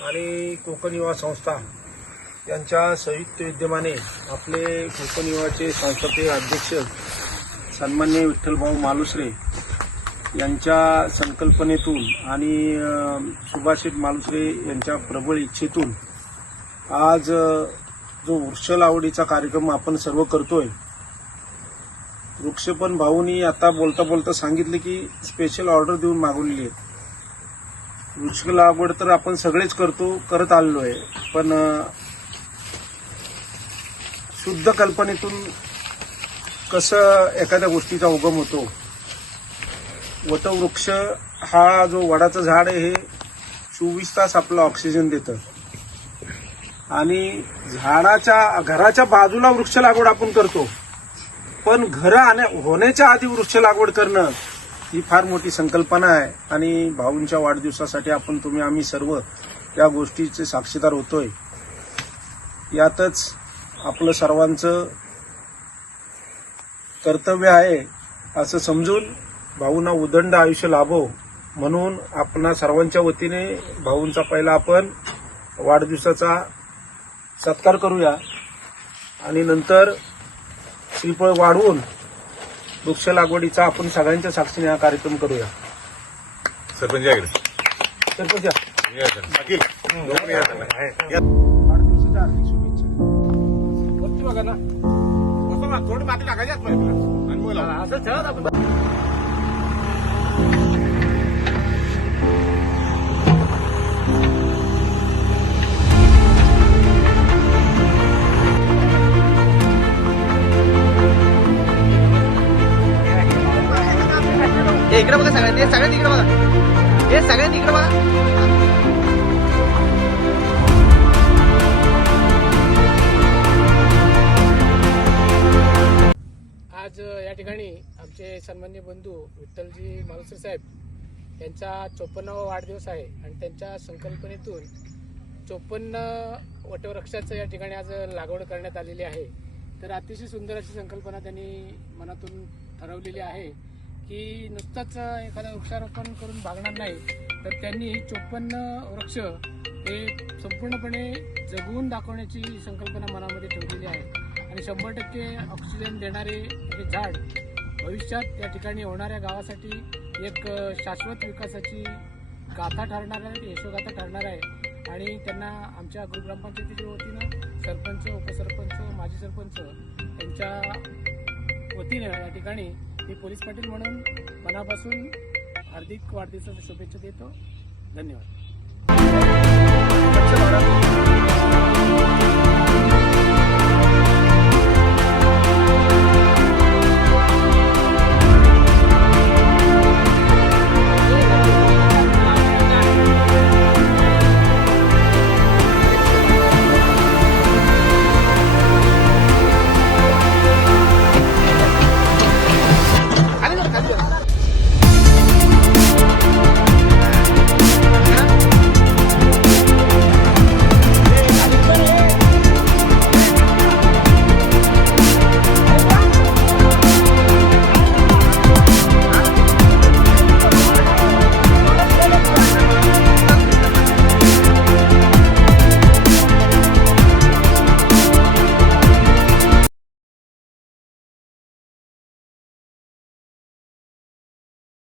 आणि कोकण युवा संस्था यांच्या संयुक्त विद्यमाने आपले कोकण युवाचे संस्थापक अध्यक्ष सन्मान्य विठ्ठलभाऊ मालुसरे यांच्या संकल्पनेतून आणि सुभाषित मालुसरे यांच्या प्रबळ इच्छेतून आज जो वृक्ष लावडीचा कार्यक्रम आपण सर्व करतोय वृक्ष पण भाऊनी आता बोलता बोलता सांगितले की स्पेशल ऑर्डर देऊन मागवलेली आहे वृक्ष लागवड तर आपण सगळेच करतो करत आलेलो आहे. पण शुद्ध कल्पनेतून कसं एखाद्या गोष्टीचा उगम होतो? वटवृक्ष हा जो वडाचं झाड आहे हे चोवीस तास आपला ऑक्सिजन देतं. आणि झाडाच्या घराच्या बाजूला वृक्ष लागवड आपण करतो. पण घर होण्याच्या आधी वृक्ष लागवड करणं ही फार मोठी संकल्पना आहे आणि भाऊंच्या वाढदिवसासाठी आपण तुम्ही आम्ही सर्व या गोष्टीचे साक्षीदार होतोय. यातच आपलं सर्वांचं कर्तव्य आहे असं समजून भाऊंना उदंड आयुष्य लाभो म्हणून आपणा सर्वांच्या वतीने भाऊंचा पहिला आपण वाढदिवसाचा सत्कार करूया. आणि नंतर श्रीफळ वाढवून वृक्ष लागवडीचा आपण सगळ्यांच्या साक्षीने हा कार्यक्रम करूया सरपंच याकडे सरपंच या. या सर. पाटील दोघं या सर. या. वाढदिवसाच्या हार्दिक शुभेच्छा बघा ना थोडी माती टाकायची. असं ठेवत आपण बघा सगळ्यात हे सगळ्यात इकडे बघा. हे सगळ्यांनी इकडे बघा. आज या ठिकाणी आमचे सन्मान्य बंधू विठ्ठलजी मालुसरे साहेब यांचा चोपन्नावा वाढदिवस आहे आणि त्यांच्या संकल्पनेतून चोपन्न वटवृक्षाचं या ठिकाणी आज लागवड करण्यात आलेली आहे. तर अतिशय सुंदर अशी संकल्पना त्यांनी मनातून ठरवलेली आहे. की नुसतंच एखादा वृक्षारोपण करून भागणार नाही तर त्यांनी चोपन्न वृक्ष हे संपूर्णपणे जगवून दाखवण्याची संकल्पना मनामध्ये ठेवलेली आहे. आणि शंभर टक्के ऑक्सिजन देणारे हे झाड भविष्यात या ठिकाणी होणाऱ्या गावासाठी एक शाश्वत विकासाची गाथा ठरणार आहे यशोगाथा ठरणार आहे. आणि त्यांना आमच्या ग्रुप ग्रामपंचायतीच्या वतीनं सरपंच उपसरपंच माजी सरपंच यांच्या वतीनं या ठिकाणी ते पोलीस पाटील म्हणून मनापासून हार्दिक वाढदिवसाच्या शुभेच्छा देतो. धन्यवाद.